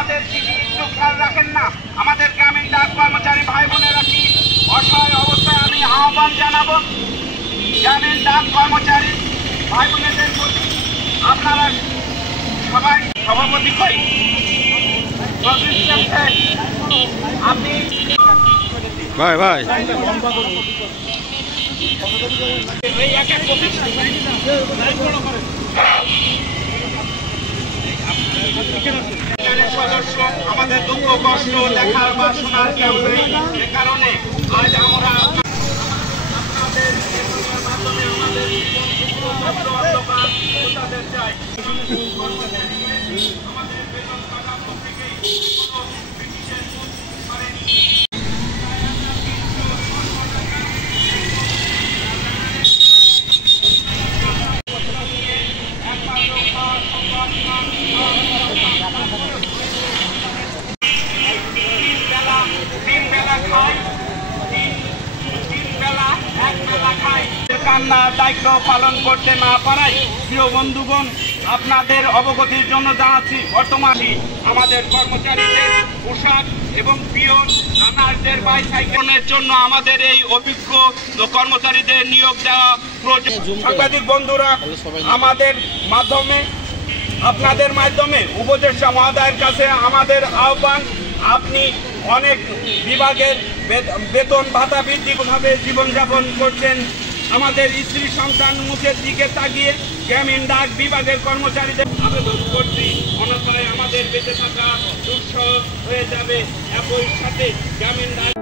আমাদের দিকে একটু খেয়াল রাখেন না। আমাদের গ্রামীণ ডাক কর্মচারী ভাই বোনেরা কি অসহায় অবস্থায়, আমি আহ্বান জানাবো গ্রামীণ ডাক কর্মচারী ভাই বোনেদের প্রতি, আপনারা সবাই সভাপতি কই আপনি ভাই ভাই সদস্য আমাদের দুঃখ কষ্ট দেখার বা শোনার কেউ নেই। এ কারণে আজ আমরা আপনাদের মাধ্যমে আমাদের চাই। আমাদের বেতন কাঠামো থেকে কান্নার দায়িত্ব পালন করতে না পারায় প্রিয় বন্ধুগণ, আপনাদের অবগতির জন্য জানাচ্ছি বর্তমানে আমাদের কর্মচারীদের পোশাক এবং পিয়ন রানারদের বাইসাইকেলের জন্য আমাদের এই অভিজ্ঞ কর্মচারীদের নিয়োগ দেওয়া প্রয়োজন। সাংবাদিক বন্ধুরা, আমাদের মাধ্যমে আপনাদের মাধ্যমে উপদেষ্টা মহোদয়ের কাছে আমাদের আহ্বান, আপনি অনেক বিভাগের বেতন ভাতা বৃদ্ধিভাবে জীবনযাপন করছেন। আমাদের স্ত্রী সন্তান মুখের দিকে তাকিয়ে গ্রামীণ ডাক বিভাগের কর্মচারীদের আবেদন করছি, অন্যথায় আমাদের বেঁচে থাকা দুঃসহ হয়ে যাবে। একই সাথে গ্রামীণ ডাক